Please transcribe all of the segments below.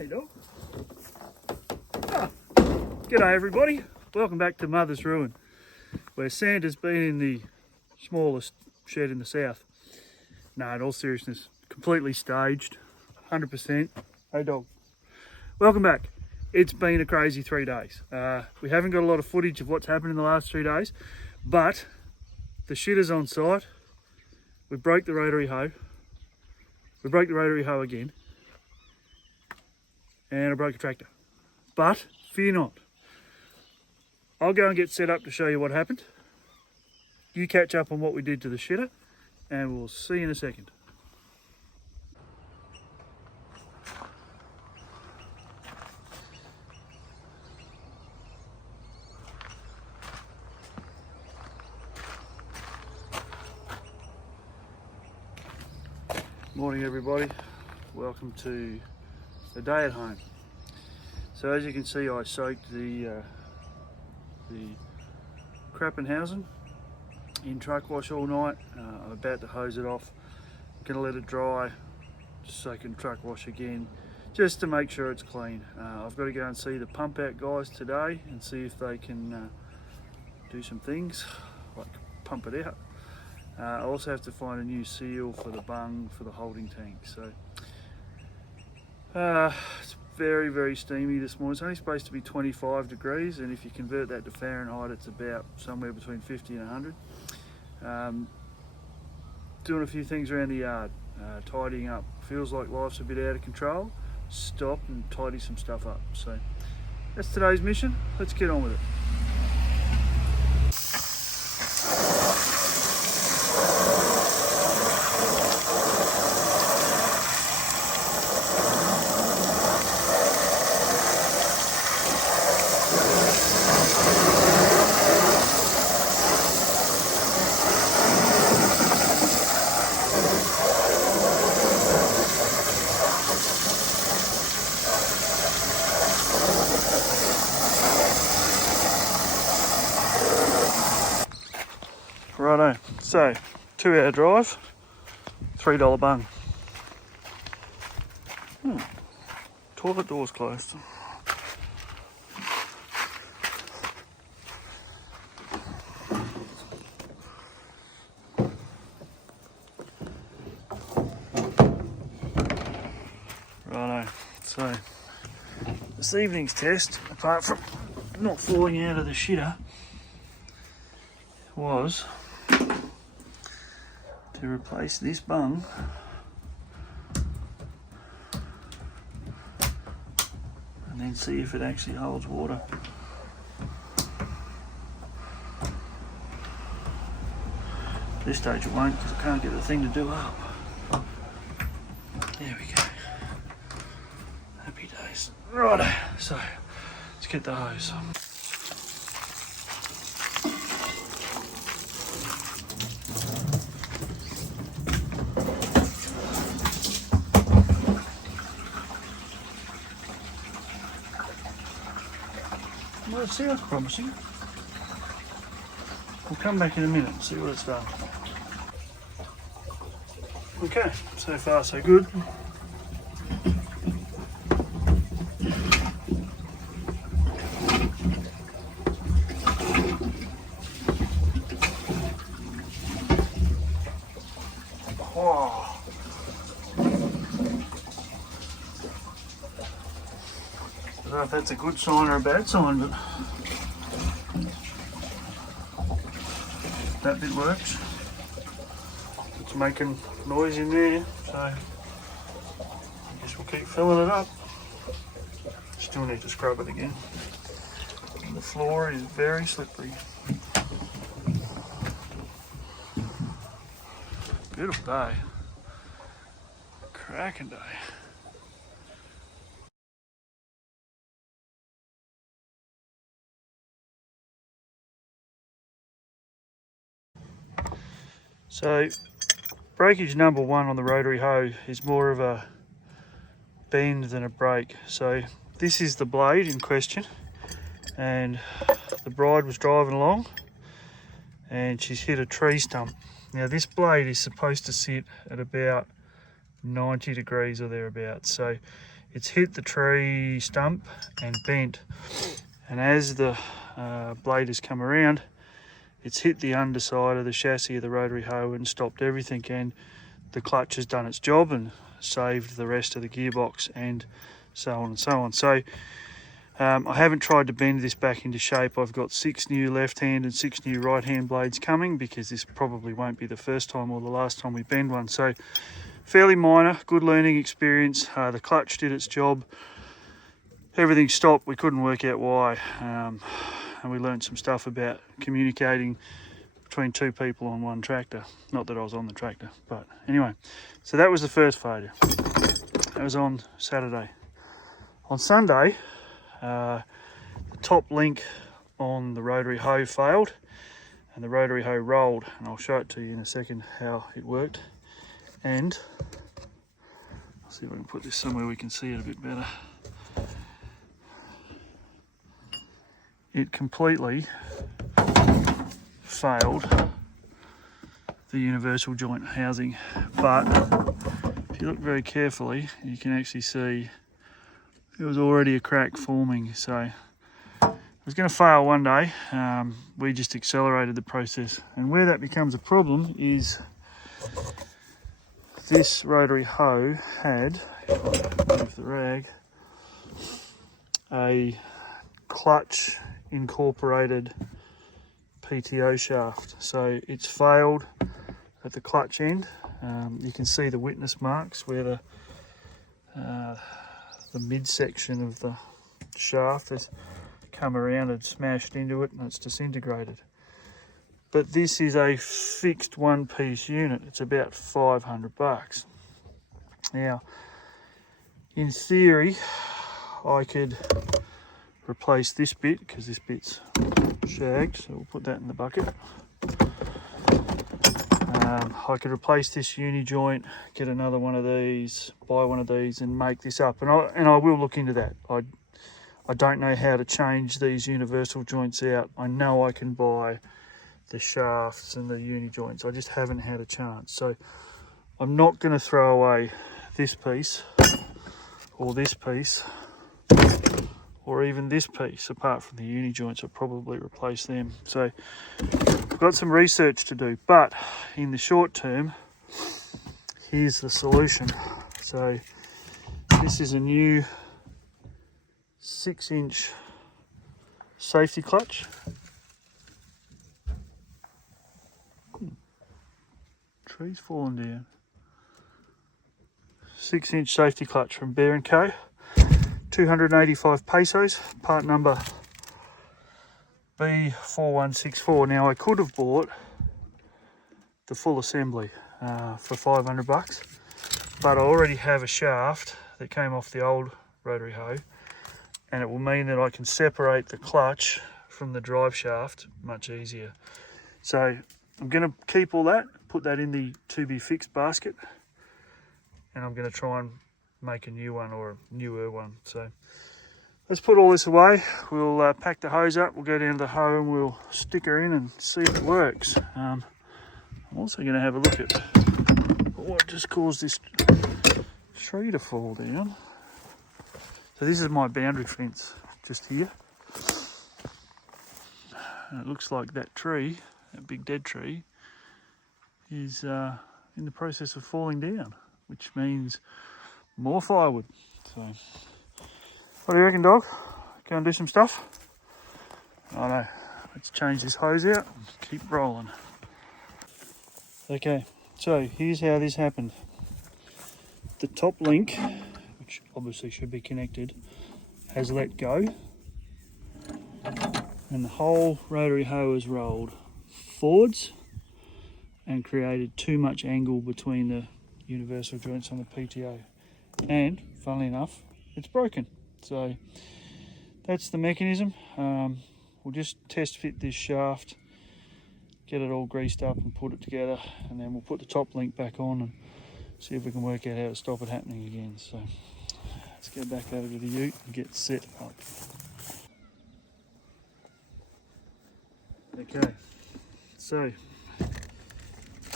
Hey, dog. G'day everybody. Welcome back to Mother's Ruin, where Santa's been in the smallest shed in the south. No, in all seriousness, completely staged, 100%. Hey dog. Welcome back. It's been a crazy 3 days. We haven't got a lot of footage of what's happened in the last 3 days, but the shitter's on site. We broke the rotary hoe. We broke the rotary hoe again. And I broke a tractor. But fear not. I'll go and get set up to show you what happened. You catch up on what we did to the shitter, and we'll see you in a second. Morning everybody, welcome to the day at home. So as you can see, I soaked the Krappenhausen in truck wash all night. I'm about to hose it off. I'm going to let it dry, just soak in truck wash again, just to make sure it's clean. I've got to go and see the pump out guys today and see if they can do some things like pump it out. I also have to find a new seal for the bung for the holding tank. So it's very steamy this morning. It's only supposed to be 25 degrees, and if you convert that to Fahrenheit, it's about somewhere between 50 and 100. Doing a few things around the yard, tidying up. Feels like life's a bit out of control. Stop and tidy some stuff up. So that's today's mission. Let's get on with it. Righto, so 2 hour drive, $3 bung. Toilet door's closed. Righto, so this evening's test, apart from not falling out of the shitter, was to replace this bung and then see if it actually holds water. At this stage it won't, because I can't get the thing to do up. There we go. Happy days. Righto, so let's get the hose. Well, it sounds promising. We'll come back in a minute and see what it's done. Okay, so far so good. Oh. I don't know if that's a good sign or a bad sign, but that bit works. It's making noise in there, so I guess we'll keep filling it up. Still need to scrub it again. And the floor is very slippery. Beautiful day. Cracking day. So breakage number one on the rotary hoe is more of a bend than a break. So this is the blade in question, and the bride was driving along and she's hit a tree stump. Now this blade is supposed to sit at about 90 degrees or thereabouts. So it's hit the tree stump and bent, and as the blade has come around, it's hit the underside of the chassis of the rotary hoe and stopped everything, and the clutch has done its job and saved the rest of the gearbox, and so on and so on. So I haven't tried to bend this back into shape. I've got 6 new left hand and 6 new right hand blades coming, because this probably won't be the first time or the last time we bend one. So fairly minor, good learning experience. The clutch did its job. Everything stopped. We couldn't work out why. And we learned some stuff about communicating between 2 people on one tractor. Not that I was on the tractor, but anyway. So that was the first failure. That was on Saturday. On Sunday, the top link on the rotary hoe failed and the rotary hoe rolled, and I'll show it to you in a second how it worked. And I'll see if I can put this somewhere we can see it a bit better. It completely failed the universal joint housing, but if you look very carefully you can actually see there was already a crack forming. So it was going to fail one day. We just accelerated the process, and where that becomes a problem is this rotary hoe had, if I move the rag, a clutch incorporated PTO shaft. So it's failed at the clutch end. You can see the witness marks where the midsection of the shaft has come around and smashed into it, and it's disintegrated. But this is a fixed one-piece unit. It's about $500. Now, in theory, I could replace this bit, because this bit's shagged, so we'll put that in the bucket. I could replace this uni joint, get another one of these, buy one of these and make this up, and I will look into that. I don't know how to change these universal joints out. I know I can buy the shafts and the uni joints. I just haven't had a chance. So I'm not going to throw away this piece or this piece or even this piece. Apart from the uni joints, I'll probably replace them. So I've got some research to do, but in the short term, here's the solution. So this is a new 6-inch safety clutch. Trees falling down. 6-inch safety clutch from Bear & Co. 285 pesos, part number B4164. Now I could have bought the full assembly for $500, but I already have a shaft that came off the old rotary hoe, and it will mean that I can separate the clutch from the drive shaft much easier. So I'm going to keep all that, put that in the to be fixed basket, and I'm going to try and make a new one, or a newer one. So let's put all this away. We'll pack the hose up, we'll go down to the hoe and we'll stick her in and see if it works. I'm also going to have a look at what just caused this tree to fall down. So this is my boundary fence just here, and it looks like that tree, that big dead tree, is in the process of falling down, which means more firewood. So what do you reckon, dog? Go and do some stuff? I know. Let's change this hose out and keep rolling. Okay, so here's how this happened. The top link, which obviously should be connected, has let go, and the whole rotary hoe has rolled forwards and created too much angle between the universal joints on the PTO. And funnily enough, it's broken. So that's the mechanism. We'll just test fit this shaft, get it all greased up and put it together, and then we'll put the top link back on and see if we can work out how to stop it happening again. So let's go back over to the ute and get set up. Okay, so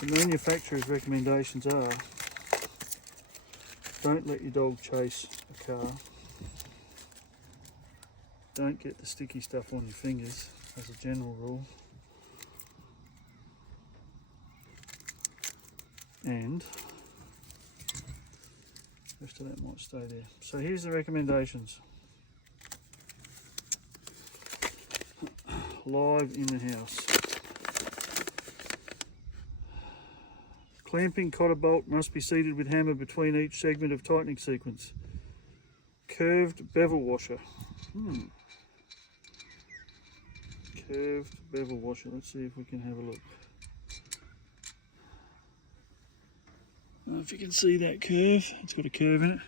the manufacturer's recommendations are Don't let your dog chase a car. Don't get the sticky stuff on your fingers, as a general rule. And the rest of that might stay there. So here's the recommendations. Live in the house. Clamping cotter bolt must be seated with hammer between each segment of tightening sequence. Curved bevel washer. Curved bevel washer. Let's see if we can have a look. I don't know if you can see that curve. It's got a curve in it.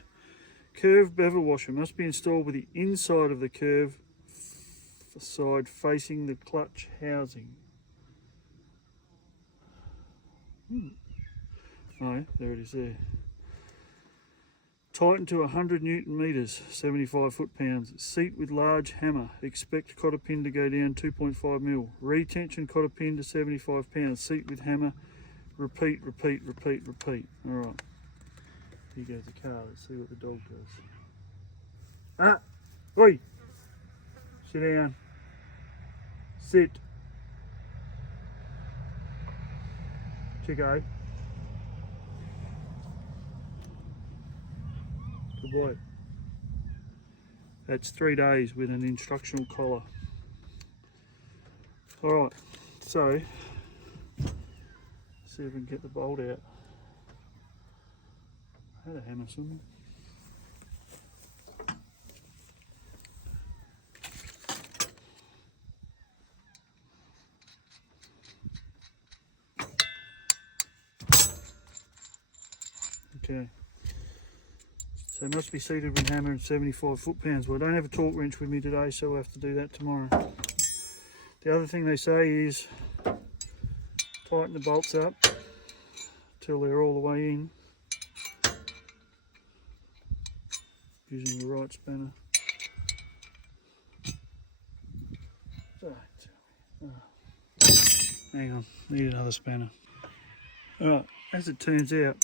Curved bevel washer must be installed with the inside of the curve side facing the clutch housing. Oh, there it is there. Tighten to 100 Newton meters, 75 foot-pounds. Seat with large hammer. Expect cotter pin to go down 2.5 mil. Retension cotter pin to 75 pounds. Seat with hammer. Repeat, repeat, repeat, repeat. All right. Here goes the car. Let's see what the dog does. Ah! Oi! Sit down. Sit. Chico. Good boy. That's 3 days with an instructional collar. Alright, so see if we can get the bolt out. I had a hammer somewhere. Okay. So it must be seated with hammer and 75 foot-pounds. Well, I don't have a torque wrench with me today, so we'll have to do that tomorrow. The other thing they say is tighten the bolts up till they're all the way in using the right spanner. Hang on, need another spanner. Alright, as it turns out,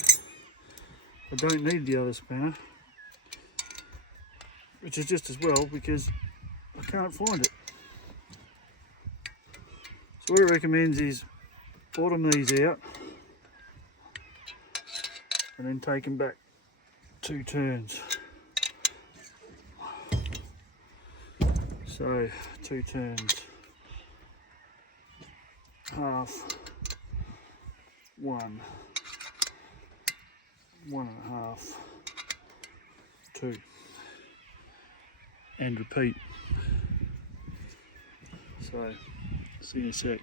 I don't need the other spanner, which is just as well because I can't find it. So what it recommends is bottom these out and then take them back 2 turns. So 2 turns, half, 1, 1.5, 2, and repeat. So, see you in a sec.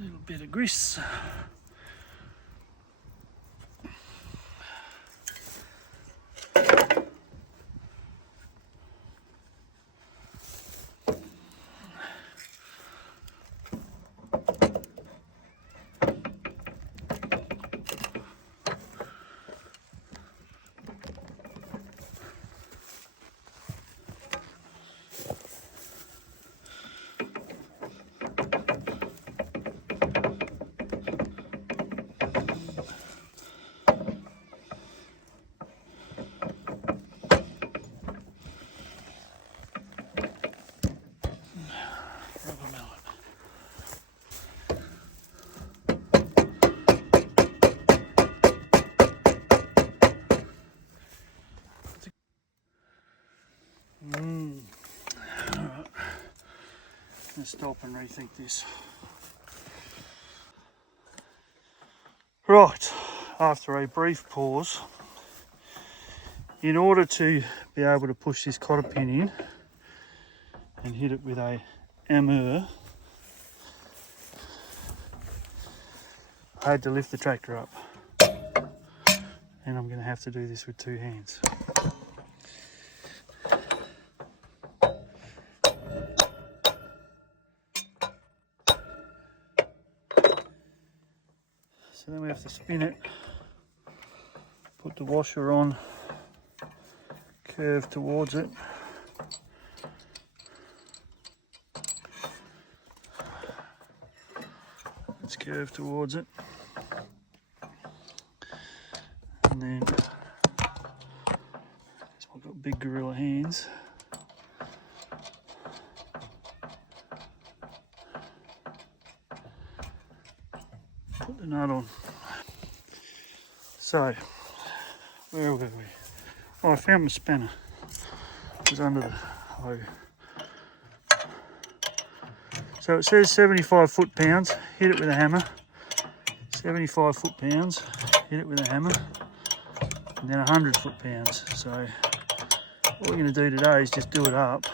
Little bit of grease. Alright, let's stop and rethink this. Right, after a brief pause, in order to be able to push this cotter pin in and hit it with a hammer, I had to lift the tractor up. and I'm going to have to do this with 2 hands. So then we have to spin it, put the washer on, curve towards it. Let's curve towards it. And then, I've got big gorilla hands. Put the nut on. So, where were we? Oh, I found my spanner. It was under the hoe. So it says 75 foot-pounds, hit it with a hammer. 75 foot-pounds, hit it with a hammer. And then 100 foot-pounds. So what we're going to do today is just do it up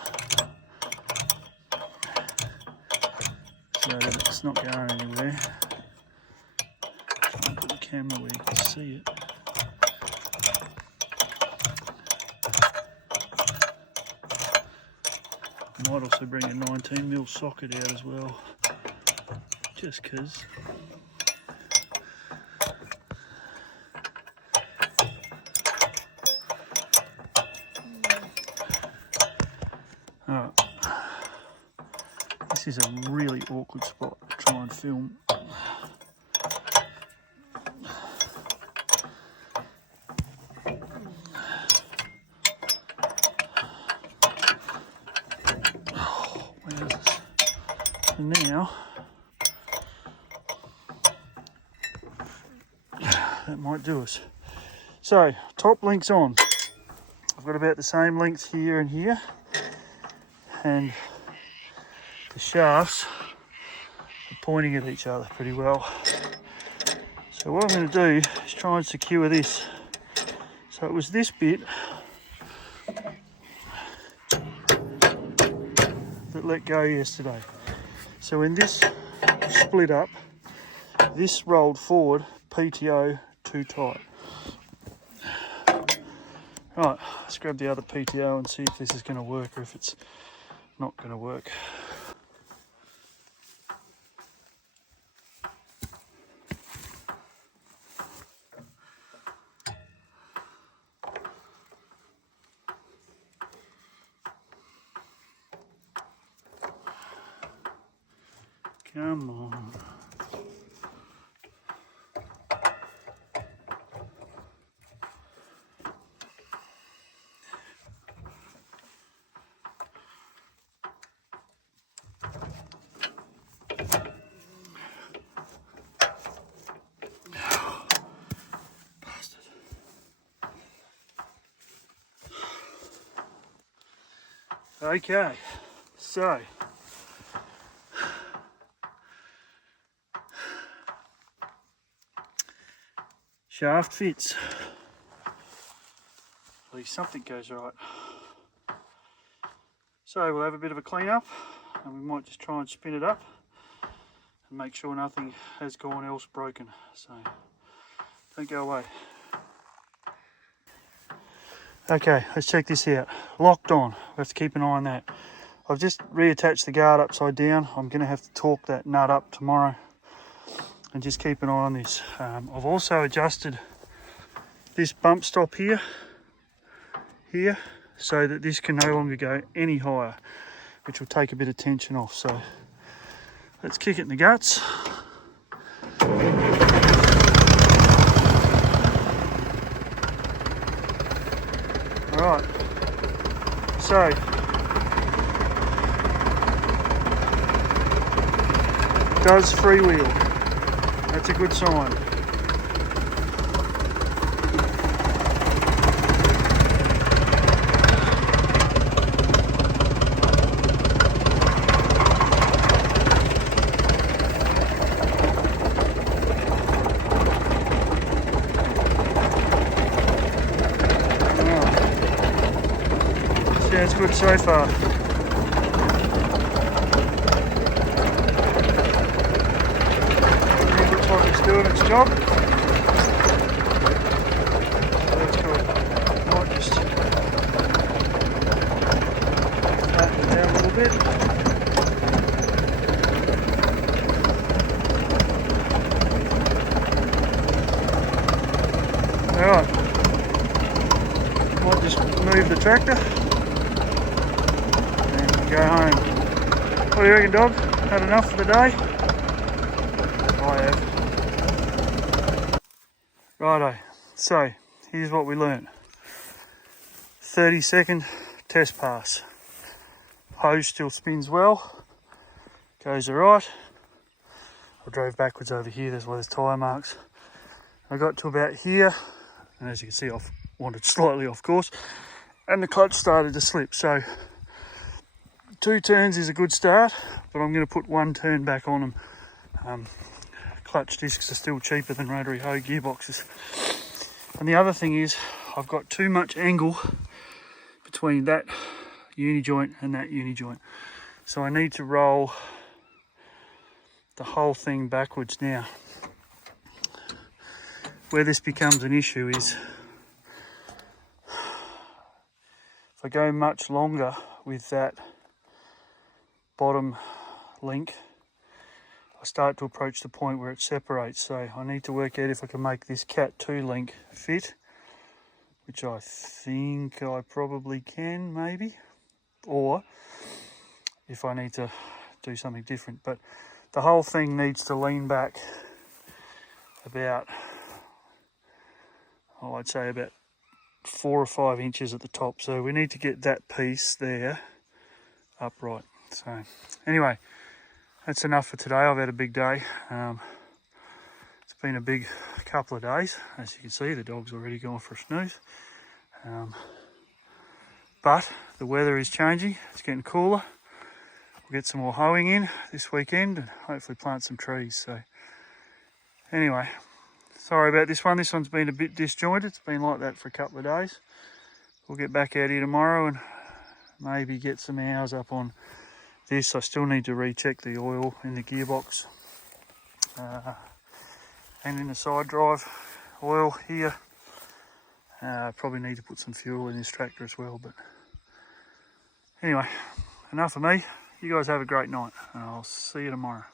so that it's not going anywhere. Try and put the camera where you can see it. Might also bring a 19mm socket out as well, just because. Alright, this is a really awkward spot to try and film. And now, that might do us. So, top link's on. I've got about the same length here and here. And the shafts are pointing at each other pretty well. So what I'm going to do is try and secure this. So it was this bit that let go yesterday. So when this split up, this rolled forward, PTO too tight. Right, let's grab the other PTO and see if this is going to work or if it's not going to work. Come on. Bastard. Okay, so shaft fits. At least something goes right. So we'll have a bit of a clean up and we might just try and spin it up and make sure nothing has gone else broken. So don't go away. Okay, let's check this out. Locked on. We have to keep an eye on that. I've just reattached the guard upside down. I'm going to have to torque that nut up tomorrow and just keep an eye on this. I've also adjusted this bump stop here, so that this can no longer go any higher, which will take a bit of tension off. So let's kick it in the guts. All right, so does freewheel. That's a good sign. Sounds good so far. Looks like it's doing its job. a bit. Alright, might just move the tractor and go home. What do you reckon, dog? Had enough for the day? I have. Righto, so here's what we learnt. 30-second test pass. Hose still spins well, goes alright. I drove backwards over here, that's why there's tyre marks. I got to about here, and as you can see I've wandered slightly off course, and the clutch started to slip. So 2 turns is a good start, but I'm going to put 1 turn back on them. Clutch discs are still cheaper than rotary hoe gearboxes. And the other thing is I've got too much angle between that uni joint and that uni joint, so I need to roll the whole thing backwards. Now where this becomes an issue is if I go much longer with that bottom link, I start to approach the point where it separates. So I need to work out if I can make this Cat 2 link fit, which I think I probably can, maybe, or if I need to do something different. But the whole thing needs to lean back about, I'd say about 4 or 5 inches at the top. So we need to get that piece there upright. So anyway, that's enough for today. I've had a big day. It's been a big couple of days. As you can see, the dog's already gone for a snooze. But the weather is changing. It's getting cooler. We'll get some more hoeing in this weekend and hopefully plant some trees. So anyway, sorry about this one. This one's been a bit disjointed. It's been like that for a couple of days. We'll get back out here tomorrow and maybe get some hours up on this. I still need to recheck the oil in the gearbox and in the side drive oil here. Probably need to put some fuel in this tractor as well. But anyway, enough of me. You guys have a great night and I'll see you tomorrow.